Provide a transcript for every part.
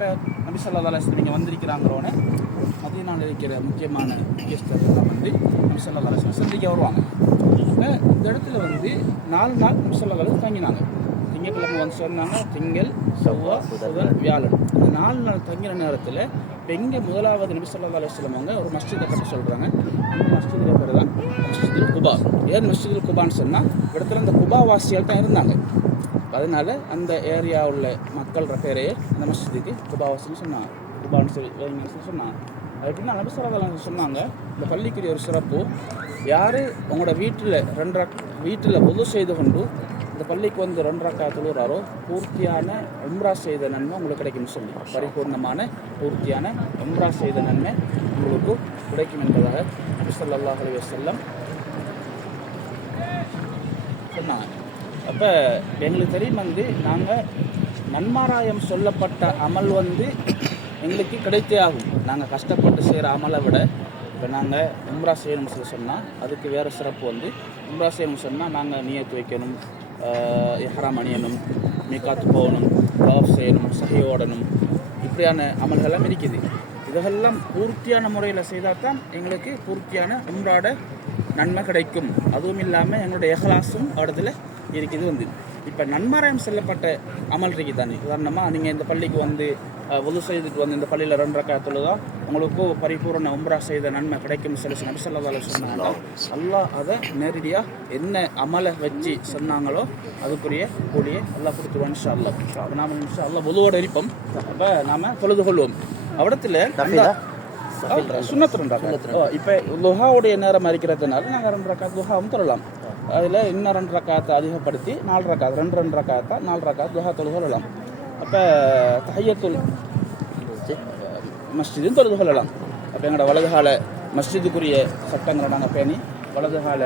இப்போ நபி நீங்கள் அலிஸ்லம் இங்கே வந்திருக்கிறாங்கிறோன்னே மதியனால் இருக்கிற முக்கியமான முக்கியஸ்தர்கள் வந்து நபி அலிஸ்லம் சந்திக்க வருவாங்க. இப்போ இந்த இடத்துல வந்து நாலு நாள் நபி சொல்லா தங்கினாங்க. திங்கட்கிழமை வந்து சொன்னாங்க திங்கள் செவ்வாய் புதன் வியாழன். இந்த நாலு நாள் தங்கின நேரத்தில் இப்போ இங்கே முதலாவது நபிசல்லா அலிஸ்லம் அவங்க ஒரு மஸ்ஜிதை கட்ட சொல்கிறாங்க அந்த மஸ்ஜிதில் பேர் தான் மஸ்ஜிதுல் குபா. ஏன் மஸ்ஜிதுல் குபான்னு சொன்னால் இடத்துல அந்த குபா வாசிகள் தான் இருந்தாங்க. அதனால அந்த ஏரியா உள்ள மக்கள் பேரையே அந்த மஸ்ஜிதுக்கு குபாவாசின்னு சொன்னாங்க. குபான்னு சொல்லி சொல்லி சொன்னாங்க? எப்படின்னா நபி சொன்னாங்க இந்த பள்ளிக்குரிய ஒரு சிறப்பு யார் உங்களோட வீட்டில் ரெண்டரை வீட்டில் பொது செய்து கொண்டு இந்த பள்ளிக்கு வந்து ரெண்டு ரக்கா தொழுகிறாரோ பூர்த்தியான உம்ரா செய்த நன்மை உங்களுக்கு கிடைக்கும்னு சொல்லி. பரிபூர்ணமான பூர்த்தியான உம்ரா செய்த நன்மை உங்களுக்கு கிடைக்கும் என்பதாக நபி செல்லம் அலைஹி சொன்னாங்க. அப்போ எங்களுக்கு தெரியும் வந்து நாங்கள் நன்மாராயம் சொல்லப்பட்ட அமல் வந்து எங்களுக்கு கிடைத்தே ஆகும். நாங்கள் கஷ்டப்பட்டு செய்கிற அமலை விட இப்போ நாங்கள் உம்ரா செய்யணும்னு சொல்லி சொன்னால் அதுக்கு வேறு சிறப்பு வந்து உம்ரா செய்யணும்னு சொன்னால் நாங்கள் நீயத்து வைக்கணும் எஹராம் அணியணும் மீகாத்து போகணும் தவாஃப் செய்யணும் சகையோடணும் ஓடணும். இப்படியான அமல்கள்லாம் இருக்குது. இதெல்லாம் பூர்த்தியான முறையில் செய்தால் தான் எங்களுக்கு பூர்த்தியான உம்ராட நன்மை கிடைக்கும். அதுவும் இல்லாமல் எங்களுடைய எஹலாஸும் இடத்துல இருக்குது வந்து. இப்போ நன்மாராயம் செல்லப்பட்ட அமல் இருக்கு தானே? உதாரணமாக நீங்கள் இந்த பள்ளிக்கு வந்து உது செய்துட்டு வந்து இந்த பள்ளியில் ரெண்டு ரக்காயத்தில் தான் உங்களுக்கு பரிபூரண உம்ரா செய்த நன்மை கிடைக்கும்னு சொல்லி நபி ஸல்லல்லாஹு அலைஹி சொன்னாங்க. அல்லாஹ் அதை நேரடியாக என்ன அமலை வச்சு சொன்னாங்களோ அதுக்குரிய கூடிய அல்லாஹ் கொடுத்துருவான் இன்ஷா அல்லாஹ் அப்போ நாம இன்ஷா அல்லாஹ் பொதுவோட இருப்போம். அப்போ நாம தொழுது கொள்வோம். அவடத்தில் சுண்ணத்து இப்போ லுஹாவுடைய நேரம் இருக்கிறதுனால நாங்கள் ரெண்டு ரக்காத் லுஹாவும் தொழலாம். அதில் இன்னும் ரெண்டு ரக்காத்தை அதிகப்படுத்தி நாலு ரக்காத் ரெண்டு ரெண்டு ரக்காத்தா நாலு ரக்காத் துஹா தொழுது கொள்ளலாம் அப்போ தஹையத்துல் மஸ்ஜிதும் தொழுது கொள்ளலாம் அப்போ எங்களோட வலதுகால மஸ்ஜிதுக்குரிய சட்டங்களை நாங்கள் பேணி வலதுகால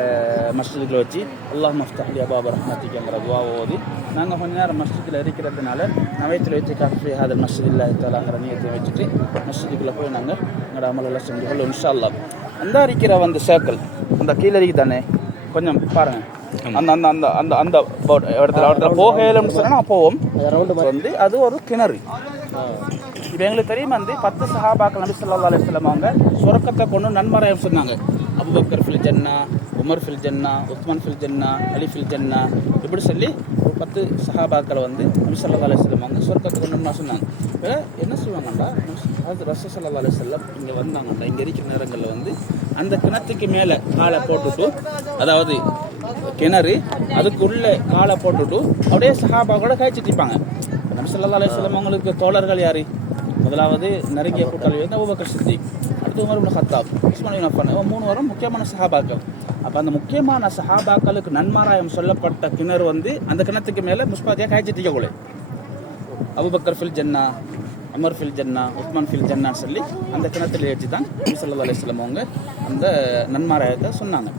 மஸ்ஜிதுகளை வச்சு அல்லாஹ் மஃப்தஹலி அபாபு ரஹ்மத்திக்கிற துவா ஓதி நாங்கள் கொஞ்ச நேரம் மஸ்ஜிதில் இருக்கிறதுனால நவயத்தில் வச்சு காஃபி ஹாதல் மஸ்ஜித் இல்லா தலாங்கிற நீயத்தை வச்சுட்டு மஸ்ஜிதுக்குள்ளே போய் நாங்கள் எங்களோட அமலெல்லாம் செஞ்சு கொள்ளும் இன்ஷா அல்லா அந்த இருக்கிற வந்து சேர்க்கல் அந்த கீழே தானே கொஞ்சம் பாருங்கள் அந்த அந்த அந்த அந்த அந்த இடத்துல இடத்துல போகலன்னு சொன்னால் நான் போவோம். வந்து அது ஒரு கிணறு. இப்போ எங்களுக்கு தெரியும் வந்து பத்து சஹாபாக்கள் நபி சொல்லா அலைஹி அவங்க சுரக்கத்தை கொண்டு நன்மராயம் சொன்னாங்க. அபுபக்கர் ஃபில் ஜன்னா உமர் ஃபில் ஜன்னா உஸ்மான் ஃபில் ஜன்னா அலி ஃபில் ஜன்னா இப்படி சொல்லி ஒரு பத்து சஹாபாக்களை வந்து நபி சொல்லா அலைஹி அவங்க சுரக்கத்தை கொண்டு சொன்னாங்க. இப்போ என்ன சொல்லுவாங்கன்னா அது ரசூ ஸல்லல்லாஹு அலைஹி இங்கே வந்தாங்கண்டா இங்கே இருக்கிற நேரங்களில் வந்து அந்த கிணத்துக்கு மேலே காலை போட்டுட்டு அதாவது கிணறு அதுக்குள்ளே காலை போட்டுட்டு அப்படியே சஹாபா கூட காய்ச்சிட்டு இருப்பாங்க நபி ஸல்லல்லாஹு அலைஹி வஸல்லம் அவங்களுக்கு தோழர்கள் யாரு? முதலாவது நெருங்கிய கூட்டாளி வந்து அபூபக்கர் சித்திக் அடுத்து உமர் இப்னு ஹத்தாப் உஸ்மான் இவங்க மூணு வரும் முக்கியமான சஹாபாக்கள். அப்போ அந்த முக்கியமான சஹாபாக்களுக்கு நன்மாராயம் சொல்லப்பட்ட கிணறு வந்து அந்த கிணத்துக்கு மேலே முஸ்பாத்தியாக காய்ச்சிட்டு இருக்கக்கூடாது அபுபக்கர் ஃபில் ஜன்னா அமர் ஃபில் ஜன்னா உஸ்மான் ஃபில் ஜன்னான்னு சொல்லி அந்த கிணத்துல ஏற்றி தான் நபி ஸல்லல்லாஹு அலைஹி வஸல்லம் அவங்க அந்த நன்மாராயத்தை சொன்னாங்க.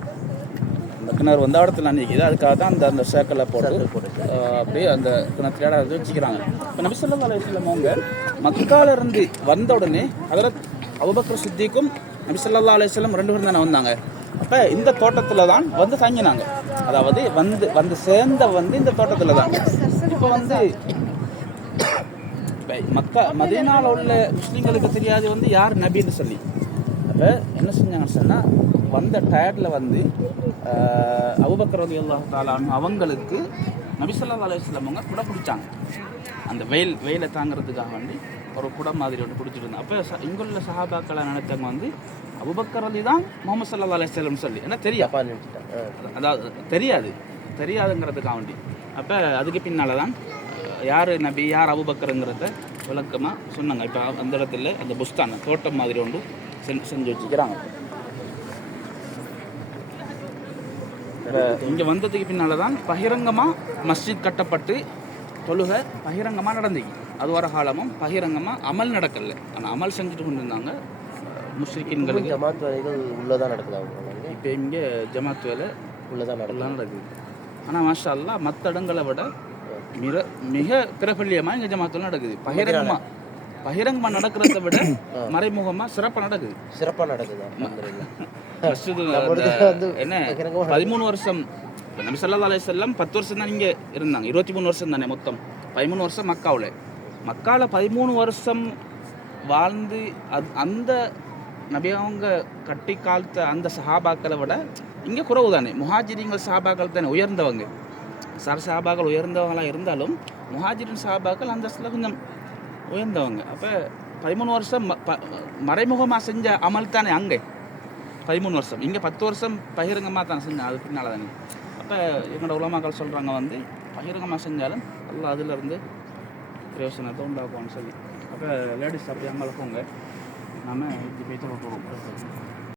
அந்த கிணறு வந்து இடத்துல நிற்கிது அதுக்காக தான் அந்த அந்த சேக்கலை போட்டு அப்படியே அந்த கிணத்துல எடுத்து வச்சுக்கிறாங்க. இப்போ நபி ஸல்லல்லாஹு அலைஹி வஸல்லம் அவங்க மக்கால இருந்து வந்த உடனே அதில் அபுபக்கர் சித்திக்கும் நபி ஸல்லல்லாஹு அலைஹி வஸல்லம் ரெண்டு பேரும் தானே வந்தாங்க. அப்போ இந்த தோட்டத்தில் தான் வந்து தங்கினாங்க. அதாவது வந்து வந்து சேர்ந்த வந்து இந்த தோட்டத்தில் தான். இப்போ வந்து மக்கா மதீனால உள்ள முஸ்லீம்களுக்கு தெரியாது வந்து யார் நபின்னு சொல்லி. அப்போ என்ன செஞ்சாங்கன்னு சொன்னால் வந்த டயர்டில் வந்து ஆஹ், அபூபக்கர் ரதி அல்லாஹ் அவங்களுக்கு நபிசல்லா அலுவலம் அவங்க குடை பிடிச்சாங்க. அந்த வெயில் வெயிலை தாங்கிறதுக்காக வேண்டி ஒரு குடம் மாதிரி ஒன்று பிடிச்சிட்டு இருந்தாங்க. அப்போ இங்குள்ள சஹாபாக்களை நினைத்தவங்க வந்து அபுபக்கர் ரதி தான் முகமது சல்லா அலுவலம் சொல்லி. ஏன்னா தெரியும். அதாவது தெரியாது. தெரியாதுங்கிறதுக்காக வேண்டி. அப்போ அதுக்கு பின்னால் தான் யார் நபி யார் அபுபக்கருங்கிறத விளக்கமாக சொன்னாங்க. இப்போ அந்த இடத்துல அந்த புஸ்தான் தோட்டம் மாதிரி ஒன்று செஞ்சு செஞ்சு வச்சுக்கிறாங்க. இங்கே வந்ததுக்கு பின்னால் தான் பகிரங்கமாக மஸ்ஜித் கட்டப்பட்டு தொழுகை பகிரங்கமாக நடந்துச்சு அது வர காலமும் பகிரங்கமாக அமல் நடக்கல. ஆனால் அமல் செஞ்சுட்டு கொண்டு இருந்தாங்க முஸ்லிக்கின்களுக்கு ஜமாத் வேலைகள் உள்ளதான் நடக்குது அவங்க இப்போ இங்கே ஜமாத் வேலை நடக்குது. எல்லாம் நடக்குது. ஆனால் மாஷா அல்லாஹ் மற்ற இடங்களை விட மிக மிக பிரபல்யமாக இங்கே ஜமாத்தில் நடக்குது. பகிரங்கமாக பகிரங்கமாக நடக்கிறத விட மறைமுகமாக சிறப்பாக நடக்குது. சிறப்பாக நடக்குது அந்த என்ன பதிமூணு வருஷம் ஸல்லல்லாஹு அலைஹி வஸல்லம் பத்து வருஷம் தான் இங்கே இருந்தாங்க. இருபத்தி மூணு வருஷம் தானே மொத்தம். பதிமூணு வருஷம் மக்காவில். மக்கால பதிமூணு வருஷம் வாழ்ந்து அது அந்த நபி அவங்க கட்டி காலத்த அந்த சஹாபாக்களை விட இங்கே குறவு தானே. முஹாஜிரிங்கள் சஹாபாக்கள் தானே உயர்ந்தவங்க. சர சஹாபாக்கள் உயர்ந்தவங்களாக இருந்தாலும் முஹாஜிரின் சஹாபாக்கள் அந்தஸ்தில் கொஞ்சம் உயர்ந்தவங்க. அப்போ பதிமூணு வருஷம் ம- மறைமுகமாக செஞ்ச அமல் தானே அங்கே? பதிமூணு வருஷம். இங்கே பத்து வருஷம் பகிரங்கமாக தானே செஞ்சேன் அது பின்னால் தானே. அப்போ எங்களோட உலமாக்கள் சொல்கிறாங்க வந்து பகிரங்கமாக செஞ்சாலும் எல்லாம் அதிலிருந்து பிரயோசனத்தை உண்டாக்குவோம்னு சொல்லி. அப்போ லேடிஸ் அப்படி அங்கே போங்க. நம்ம இப்படி போய் போகிறோம்